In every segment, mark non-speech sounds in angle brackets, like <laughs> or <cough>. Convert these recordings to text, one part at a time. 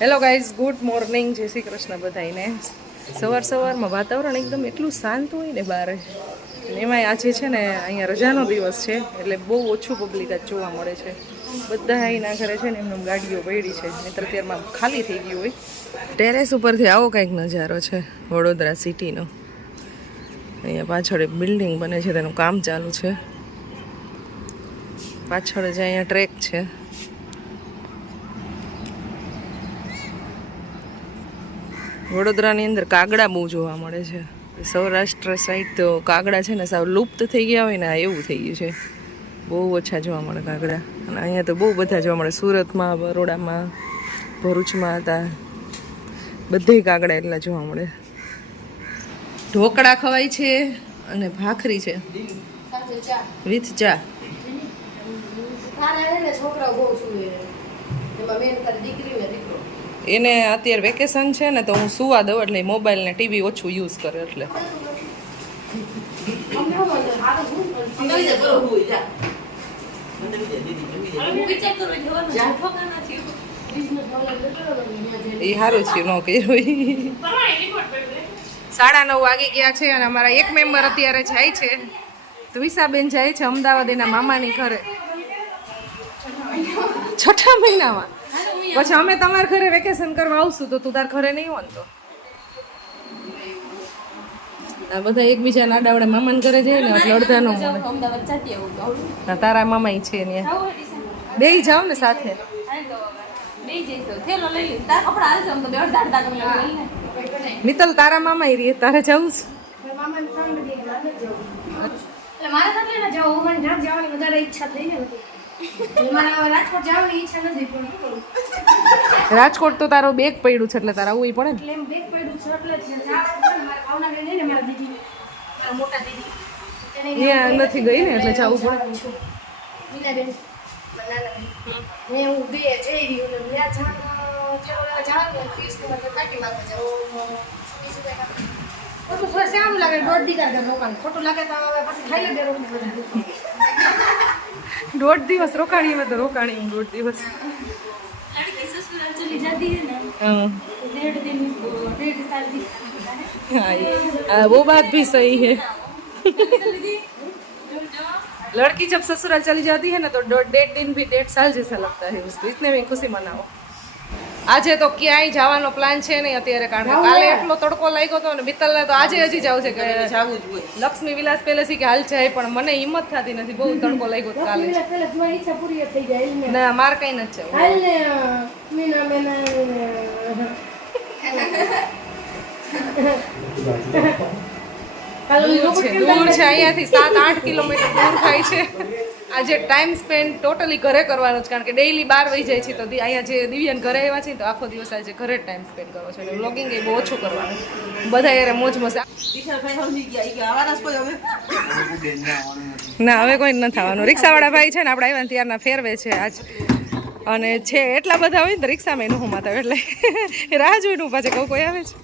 Hello guys good morning જય શ્રી કૃષ્ણ બધાને સવાર સવારમાં વાતાવરણ એકદમ એટલું શાંત હોય ને બહાર. એમાંય આજે છે ને, અહીંયા રજાનો દિવસ છે, એટલે બહુ ઓછું પબ્લિક આજ જોવા મળે છે. બધા અહીંના ઘરે છે ને, એમને ગાડીઓ પડી છે. નહીતર અત્યારમાં ખાલી થઈ ગયું હોય. ટેરેસ ઉપરથી આવો કંઈક નજારો છે, વડોદરા સિટીનો અહીંયા પાછળ એક બિલ્ડિંગ બને છે, તેનું કામ ચાલુ છે. પાછળ જ અહીંયા ટ્રેક છે. વડોદરાની અંદર કાગડા બહુ જોવા મળે છે. સૌરાષ્ટ્ર સાઈડ તો કાગડા છે ને સાવ લુપ્ત થઈ ગયા હોય ને આ એવું થઈ ગયું છે. બહુ ઓછા જોવા મળે કાગડા. અને અહીંયા તો બહુ બધા જોવા મળે. સુરતમાં બરોડામાં ભરૂચમાં હતા. બધે કાગડા એટલા જોવા મળે. ઢોકળા ખવાય છે અને ભાખરી છે. વિથ ચા. છોકરાઓ બહુ દીકરો એને અત્યારે વેકેશન છે ને તો હું સુવા દઉં એટલે મોબાઈલ ને ટીવી ઓછું યુઝ કરે એટલે. એ સારું છે, ન કર્યું. સાડા નવ વાગી ગયા છે અને અમારા એક મેમ્બર અત્યારે જાય છે. ત્વિષાબેન જાય છે અમદાવાદ એના મામાની ઘરે. છઠ્ઠા મહિનામાં. પછી અમે તમારા ઘરે વેકેશન કરવા આવશું તો તું તાર ઘરે નહીં હોય તો. આ બધા એકબીજાના મામા ને ઘરે જાય ને એટલે અડધા નો મળે. તારા મામા છે ને બે જાવ ને સાથે. લઈએ. તારા કપડાં હાલશે આમ તો બે અડધા અડધા કલાક લઈ લે. મિત્તલ તારા મામા રે તારે જવું છે? મારે જવું મને જવાની વધારે ઈચ્છા થઈ ગઈ રાજકોટ તો તારો બેગ પડ્યું છે એટલે તારા આવવું પડે ને? બેગ પડ્યું છે એટલે નથી ગઈ ને એટલે જવું પડે. હું બે જઈ રહી. ખોટું લાગે તો પછી ખાઈ લે દોઢ દિવસ રોકાણી હવે તો રોકાણી હું દોઢ દિવસ लड़की ससुराल चली जाती है ना હમ. तो डेढ़ दिन डेढ़ साल की हाँ, ये- हाँ, वो बात भी सही है लड़की जब ससुराल चली जाती है ना तो दो- डेढ़ दिन भी डेढ़ साल जैसा लगता है उसको इतने में खुशी मनाओ આજે તો ક્યાંય જવાનો પ્લાન છે નહીં અત્યારે કારણ કે કાલે એટલો તડકો લાગ્યો હતો ને મિત્તલને તો આજે હજી જવું છે કે લક્ષ્મી વિલાસ પેલેસી કે હાલ જાય પણ મને હિંમત થતી નથી બહુ તડકો લાગ્યો હતો કાલે. ઈચ્છા પૂરી થઈ જાય ના માર કઈ નથી જવું. હાલ ને મીના મેના દૂર છે દૂર છે અહીંયાથી સાત આઠ કિલોમીટર દૂર થાય છે. આજે ટાઈમ સ્પેન્ડ ટોટલી ઘરે કરવાનો છે કારણ કે ડેઈલી બહાર વહી જાય છે તો અહીંયા જે દિવ્યાન ઘરે આવ્યા છે તો આખો દિવસ આજે ઘરે ટાઈમ સ્પેન્ડ કરવો છે. વ્લોગિંગ એ બહુ ઓછું કરવાનું. બધા યારે મોજ મસ્ત ના હવે કોઈ નથી થવાનું રિક્ષાવાળા ભાઈ છે ને આપણે આવ્યા ત્યારના ફેરવે છે આજ. અને છે એટલા બધા હોય ને રિક્ષા રિક્ષામાં એનું હુમાતા હોય એટલે <laughs> રાહ જોઈને ઊભા છે કોઈ આવે છે?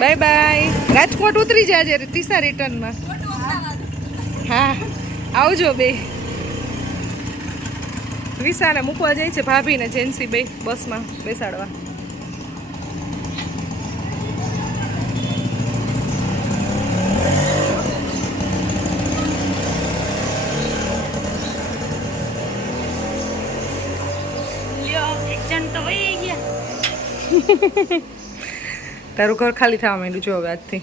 બાય બાય રાજકોટ ઉતરી જાય આજે ટીસા રિટર્નમાં હા. આવજો બે. વિશાને મૂકવા જાય છે ભાભી ને જેન્સી બે બસમાં બેસાડવા. તારું ઘર ખાલી થવા માંડ્યું જો હવે આજથી.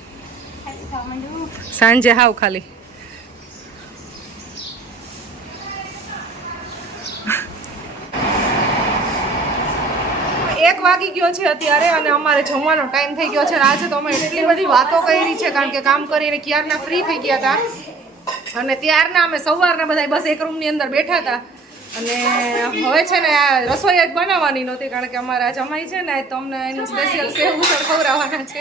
સાંજે હાવ ખાલી એક વાગી ગયો છે અત્યારે અને અમારે જમવાનો ટાઈમ થઈ ગયો છે અને આજે તો અમે એટલી બધી વાતો કરી છે કારણ કે કામ કરીને ક્યારના ફ્રી થઈ ગયા હતા. અને ત્યારના અમે સવારના બધા બસ એક રૂમની અંદર બેઠા હતા. અને હવે છે ને આ રસોઈ જ બનાવવાની નહોતી કારણ કે અમારા જમાઈ છે ને તમને એનું સ્પેશિયલ સેવ ઉસળ ખવડાવવાના છે.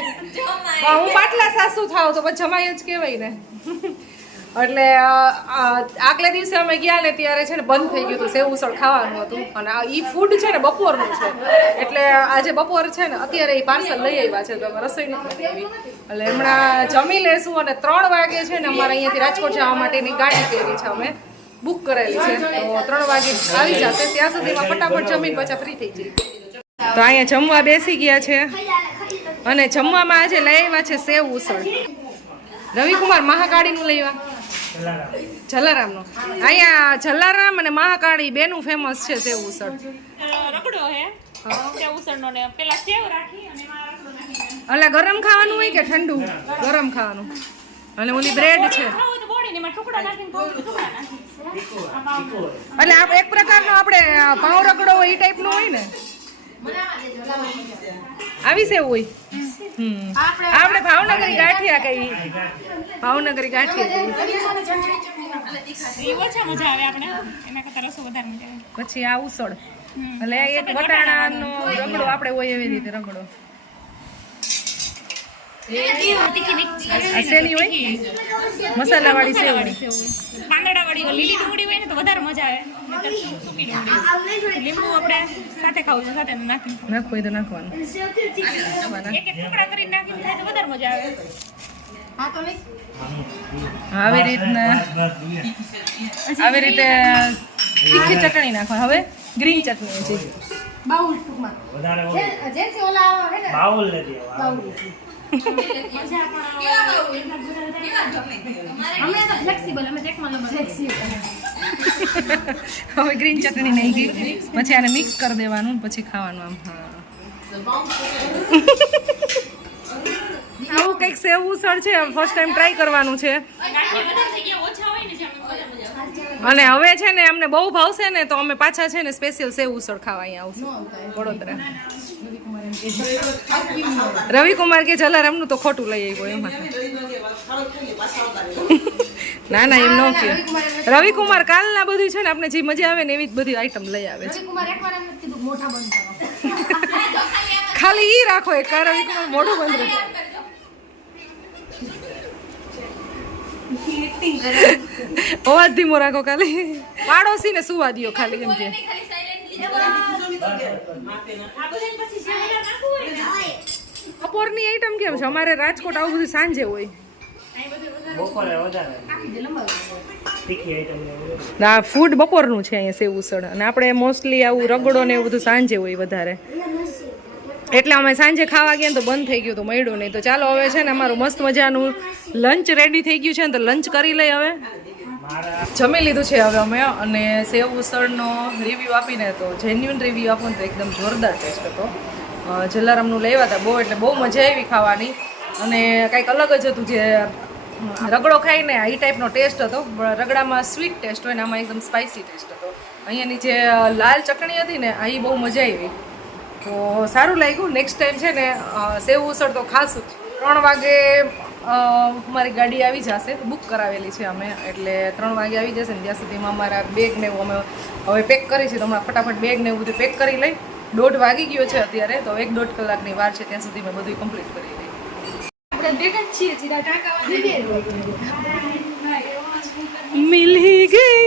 હું પાટલા સાસુ થાવ તો પછી જમાઈ જ કહેવાય ને. એટલે આગલે દિવસે અમે ગયા ને ત્યારે છે ને બંધ થઈ ગયું હતું, સેવ ઉસળ ખાવાનું હતું. અને ઈ ફૂડ છે ને બપોરનું છે. એટલે આજે બપોર છે ને અત્યારે એ પાર્સલ લઈ આવ્યા છે, તો અમે રસોઈ નથી એટલે હમણાં જમી લેશું અને ત્રણ વાગે છે ને અમારે અહીંયાથી રાજકોટ જવા માટેની ગાડી કરી છે અમે બુક કરેલી છે. તો ત્રણ વાગે આવી જશે. ત્યાં સુધીમાં ફટાફટ જમીન પાછા ફ્રી થઈ જઈએ તો અહીંયા જમવા બેસી ગયા છે. અને જમવામાં આજે લઈ આવ્યા છે સેવ ઉસળ. રવિકુમાર, મહાકાળીનું લઈ આવ્યા. જલારામનું. અહીંયા જલારામ અને મહાકાળી બેનું ફેમસ છે સેવ ઉસળ રગડો હે? સેવ ઉસળનો ને પેલા સેવ રાખી અને એટલે ગરમ ખાવાનું હોય કે ઠંડુ? ગરમ ખાવાનું. અને ઓલી બ્રેડ છે. એટલે એક પ્રકારનો આપણે પાઉં રગડો હોય એ ટાઈપનો હોય ને. આવી છે હોય હમ. આપણે ભાવનગરી ગાંઠિયા કઈ ભાવનગરી ગાંઠિયા પછી આ ઉસળ. એટલે એક વટાણાનો રગડો. આપણે હોય એવી રીતે રગડો. આ વાળી હોય? સેવ હોય. પાંદડા વાળી લીલી ડુંગળી હોય ને તો વધારે મજા આવે. સૂકી ડુંગળી. લીંબુ આપણે સાથે ખાવું છે સાથે નાખી નાખવું હોય તો નાખવાનું. એક એક ટુકડા કરીને નાખીને ખાય તો વધારે મજા આવે. આવી રીતના આવી રીતે તીખી ચટણી નાખવા. હવે ગ્રીન ચટણી છે બાઉલ ટૂંકમાં. વધારે જે- જેથી ઓલા આવે ને. બાઉલ નથી બાઉલ. અમે તો ફ્લેક્સિબલ અમે એકમાં નંબર ફ્લેક્સિબલ હવે ગ્રીન ચટણી નહીં ગઈ. પછી આને મિક્સ કરી દેવાનું પછી ખાવાનું આમ હા. આવું કંઈક સેવ ઉસળ છે ફર્સ્ટ ટાઈમ ટ્રાય કરવાનું છે ગાંઠિયા વધારે થઈ ગયા ઓછા હોય ને જે અમે વધારે મજા આવે અને હવે છે ને અમને બહુ ભાવશે ને તો અમે પાછા છે ને સ્પેશિયલ સેવ ઉસળ ખાવા અહીંયા આવશું. વડોદરા. રવિકુમાર કે જલારામનું તો ખોટું લઈ આવ્યો એમાં ના ના એમ ન કે રવિકુમાર કાલના બધું છે ને આપણે જે મજા આવે ને એવી જ બધી આઈટમ લઈ આવે છે. ખાલી ઈ રાખો એક રવિકુમાર મોઢું બંધ રાખો. અવાજ ધીમો રાખો ખાલી. પાડોશી ને સુવા દ્યો ખાલી એમ કે. બપોરની આઈટમ કેમ છે? અમારે રાજકોટ આવું બધું સાંજે હોય. ના ફૂડ બપોરનું છે અહીંયા સેવ ઉસળ. અને આપણે મોસ્ટલી આવું રગડો ને એવું બધું સાંજે હોય વધારે. એટલે અમે સાંજે ખાવા ગયા તો બંધ થઈ ગયું તો મળ્યું નહીં. તો ચાલો હવે છે ને અમારું મસ્ત મજાનું લંચ રેડી થઈ ગયું છે ને તો લંચ કરી લઈ હવે. જમી લીધું છે હવે અમે અને સેવ ઉસળનો રિવ્યૂ આપીને તો જેન્યુન રિવ્યૂ આપો તો એકદમ જોરદાર ટેસ્ટ હતો. જલારામનું લેવા હતા બહુ, એટલે બહુ મજા આવી ખાવાની. અને કંઈક અલગ જ હતું જે રગડો ખાઈને એ ટાઈપનો ટેસ્ટ હતો. રગડામાં સ્વીટ ટેસ્ટ હોય ને આમાં એકદમ સ્પાઇસી ટેસ્ટ હતો. અહીંયાની જે લાલ ચટણી હતી ને, આ બહુ મજા આવી. તો સારું લાગ્યું. નેક્સ્ટ ટાઈમ છે ને સેવ ઉસળ તો ખાસું ત્રણ વાગે મારી ગાડી આવી જશે. બુક કરાવેલી છે અમે. એટલે ત્રણ વાગે આવી જશે ને ત્યાં સુધીમાં અમારા બેગ ને એવું અમે હવે પેક કરી છે. તો હમણાં ફટાફટ બેગ ને એવું બધું પેક કરી લઈ. દોઢ વાગી ગયો છે અત્યારે. તો એક દોઢ કલાકની વાર છે ત્યાં સુધી મેં બધું કમ્પ્લીટ કરી લઈ મિલી ગઈ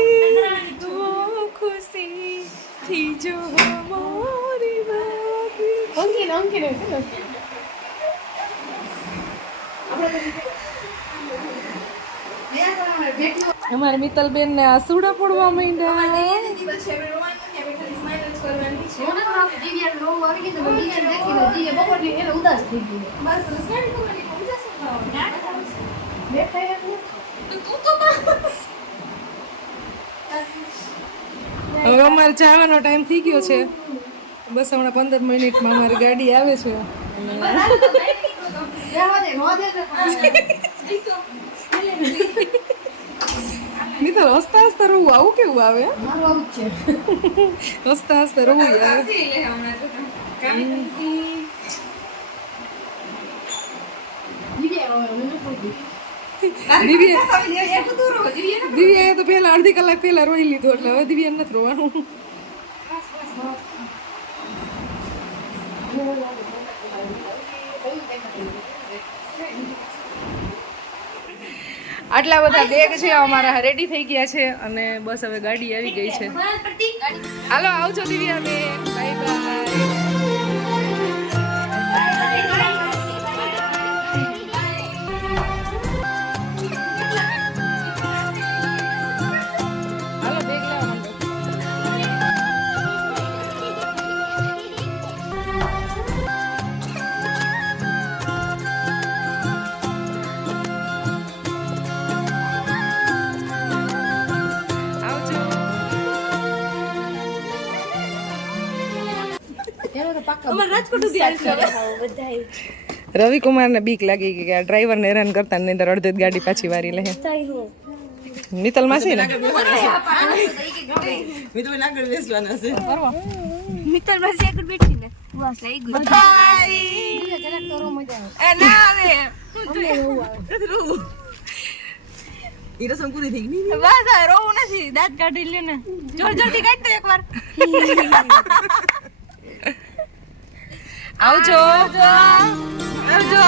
ખુશી થી જો કેમ આપણે અમારા મિત્તલબેન ને આસુડા પડવા માંડ્યા. ઉદાસ થઈ. હવે અમારે જવાનો ટાઈમ થઈ ગયો છે. બસ હમણાં પંદર મિનિટમાં અમારી ગાડી આવે છે. રહેવા દે, નો દે તો પણ મિત્તલ હસતા હસતા રહું આવું કેવું આવે? હસતા હસતા રહું યાર. દિવ્યાએ તો પહેલા અડધી કલાક પહેલા રોઈ લીધું એટલે હવે દિવ્યા નથી રોવાનું. આટલા બધા બેગ છે અમારા રેડી થઈ ગયા છે અને બસ હવે ગાડી આવી ગઈ છે. હાલો આવજો દિવ્યા બેન બાય બાય રવિકુમાર ને બીક લાગી ગઈ કે આ ડ્રાઈવર ને હેરાન કરતા નહીં તો અડધી ગાડી પાછી વારી લે. નીતલ માસી ને? આગળ બેઠી ને બસ આવી ગયું જરાક તો મજા આવે. એ ના આવે. અમને એવું આવે. બસ રોવું. નથી. દાંત કાઢી લે ને. જોર જોરથી કાઢ એક એકવાર. <laughs> આવજો. આવજો.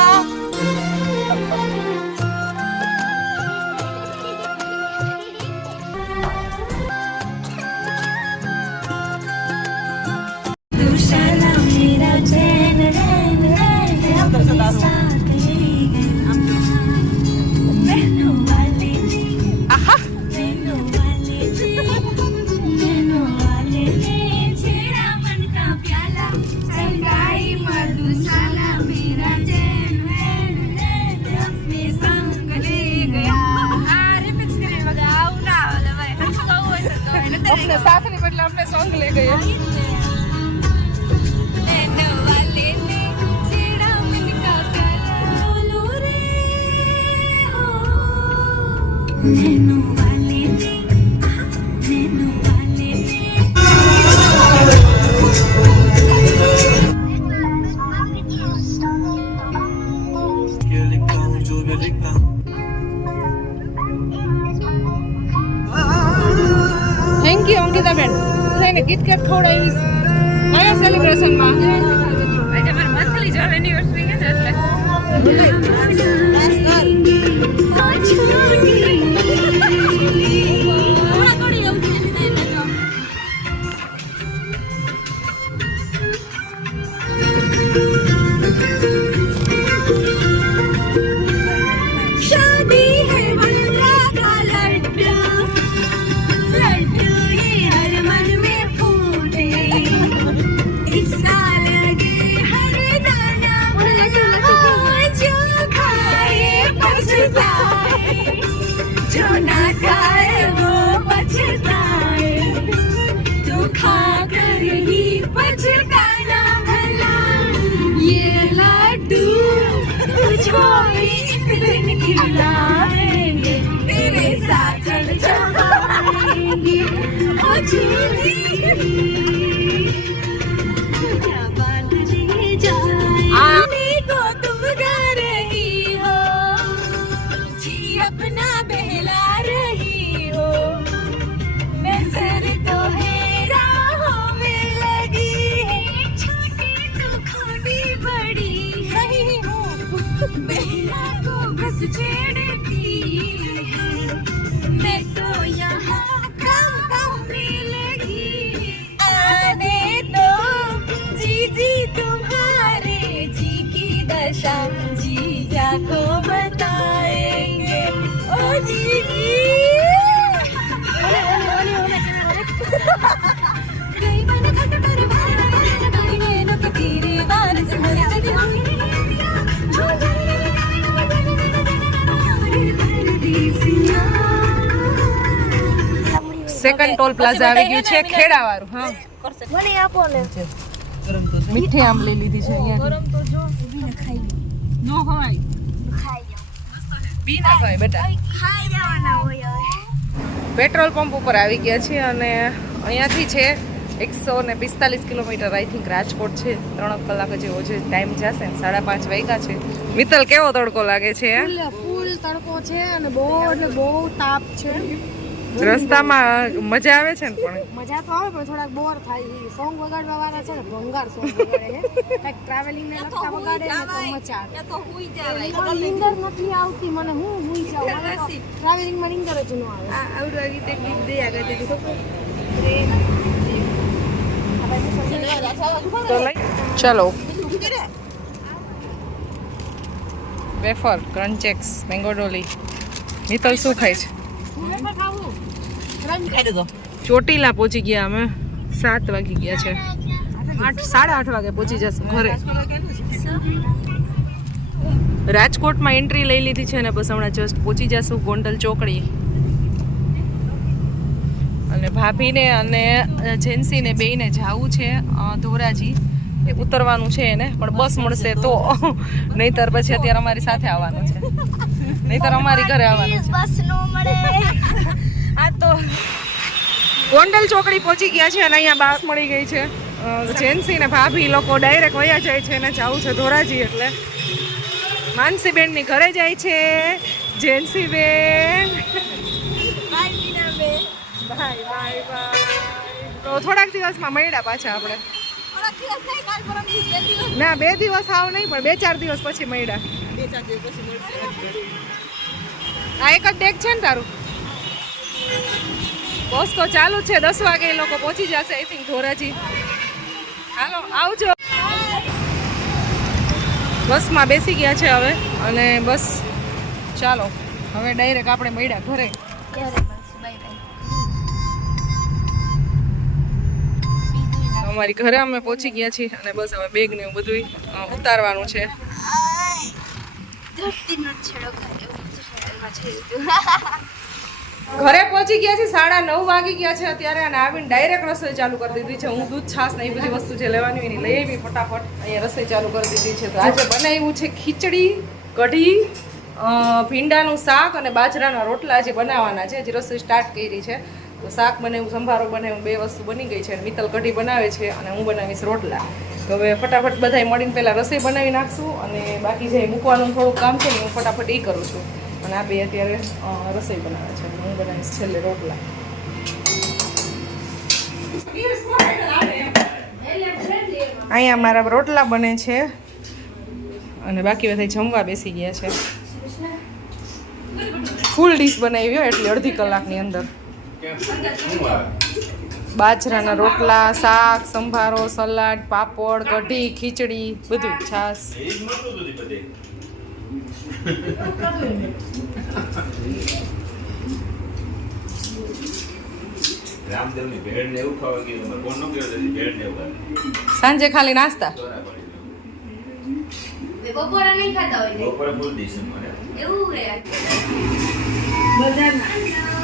થેન્ક યુ અંકિતાબેન થઈને કિટકેટ ખવડાવી કયા સેલિબ્રેશનમાં આજે મારી monthly job anniversary છે ને એટલે. Second toll plaza આવી ગયું છે ખેડાવાળું હા. મને આપો ને મીઠી આંબલી લીધી છે અહીંયા. નો ખવાય. પી ના ખાય બેટા. ખાઈ જવાના હોય હવે. પેટ્રોલ પંપ ઉપર આવી ગયા છે અને અહીંયાથી છે એકસો ને પિસ્તાલીસ કિલોમીટર આઈ થિંક રાજકોટ છે. ત્રણ કલાક જેવો જે ટાઈમ જશે ને સાડા પાંચ વાગ્યા છે. મિત્તલ કેવો તડકો લાગે છે? ફૂલ ફૂલ તડકો છે અને બહુ એટલે બહુ તાપ છે. રસ્તામાં મજા આવે છે ને પણ? મજા તો આવે પણ થોડાક બોર થાય. છે સોંગ વગાડવા વાળા છે ને ભંગાર સોંગ વગાડે છે. કંઈક ટ્રાવેલિંગ ને લગતા વગાડે ને તો મજા આવે. તો હુઈ જાય પણ નીંદર નથી આવતી મને હું હુઈ જાઉં? ટ્રાવેલિંગમાં નીંદર જ ન આવે. આવડું આ રીતે ગીત દે આગળ જતી તો ચલો. Wafer Crunchex mango Dolly Mittal શું ખાય છે? ચોટીલા પહોંચી ગયા અમે. સાત વાગી ગયા છે. આઠ, સાડા આઠ વાગે પહોંચી જશું ઘરે. રાજકોટમાં એન્ટ્રી લઈ લીધી છે ને બસ હમણાં જસ્ટ પહોંચી જશું ગોંડલ ચોકડી. અને ભાભીને અને જેન્સીને બેયને જવું છે ધોરાજી. ઉતરવાનું છે એને પણ બસ મળશે તો નહીતર પછી અત્યારે અમારી સાથે આવવાનું છે. નહીતર અમારી ઘરે આવવાનું છે. બસ નો મળે. આ તો ગોંડલ ચોકડી પહોંચી ગયા છે અને અહીંયા બાસ મળી ગઈ છે. જેન્સી ને ભાભી લોકો ડાયરેક્ટ વયા જાય છે અને જવું છે ધોરાજી એટલે. માનસી બેનની ઘરે જાય છે. જેન્સી બેન બાય બાય બાય. તો થોડાક દિવસમાં મળ્યા પાછા આપણે. ના, બે દિવસ આવ નહીં, પણ બે ચાર દિવસ પછી મળ્યા. આ એક જ ડેક છે ને તારું? બસ તો ચાલુ છે, દસ વાગે એ લોકો પહોંચી જશે આઈ થિંક ધોરાજી. હાલો, આવજો. બસમાં બેસી ગયા છે હવે, અને બસ, ચાલો. હવે ડાયરેક્ટ આપણે મળ્યા ઘરે. અમારી ઘરે અમે પહોંચી ગયા છીએ અને બસ હવે બેગ ને એવું બધું ઉતારવાનું છે. ઘરે પહોંચી ગયા છે સાડા નવ વાગી ગયા છે અત્યારે અને આવીને ડાયરેક્ટ રસોઈ ચાલુ કરી દીધી છે. હું દૂધ, છાશ ને એ બધી વસ્તુ જે લેવાની એની લઈ આવી ફટાફટ. અહીંયા રસોઈ ચાલુ કરી દીધી છે. તો આજે બનાવ્યું છે ખીચડી, કઢી ભીંડાનું શાક અને બાજરાના રોટલા જે બનાવવાના છે, હજી રસોઈ સ્ટાર્ટ કરી છે. તો શાક બને હું સંભારો બનાવ્યું બે વસ્તુ બની ગઈ છે મિત્તલ કઢી બનાવે છે અને હું બનાવીશ રોટલા. તો હવે ફટાફટ બધાય મળીને પહેલાં રસોઈ બનાવી નાખશું અને બાકી જે મૂકવાનું થોડું કામ છે ને હું ફટાફટ એ કરું છું. અને આ બે અત્યારે રસોઈ બનાવે છે. હું બનાવીશ છેલ્લે રોટલા. અહીંયા મારા રોટલા બને છે. અને બાકી બધા જમવા બેસી ગયા છે. ફૂલ ડીશ બનાવી હોય એટલે અડધી કલાકની અંદર. બાજરાના રોટલા શાક સંભારો સલાડ પાપડ કઢી ખીચડી બધું એવું સાંજે ખાલી નાસ્તા? બપોરે નહીં ખાતા હોય બપોરે ફૂલ ડીશ મને એવું રે. ગઈ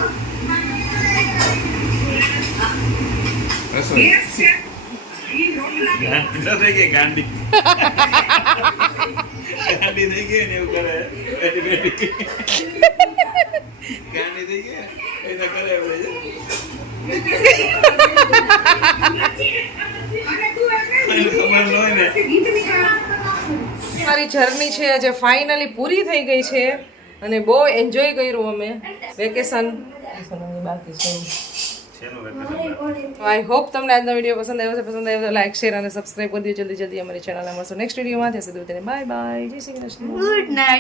ગાંડી. ગાંડી થઈ ગઈ ને એવું કરે. બેઠી બેઠી. ગાંડી થઈ ગઈ? એ કરે એવું છે. એને ખબર ન હોય ને. મારી જર્ની છે આજે ફાઇનલી પૂરી થઈ ગઈ છે અને બહુ એન્જોય કર્યું અમે. વેકેશન. બાકી છે. આઈ હોપ તમને આજનો વીડિયો પસંદ આવ્યો છે પસંદ આવ્યો તો લાઈક શેર અને સબસ્ક્રાઈબ કરી દો જલ્દી જલ્દી અમારી ચેનલને મળશો નેક્સ્ટ વિડીયોમાં ત્યાં સુધી બાય બાય જય શ્રી કૃષ્ણ. Good night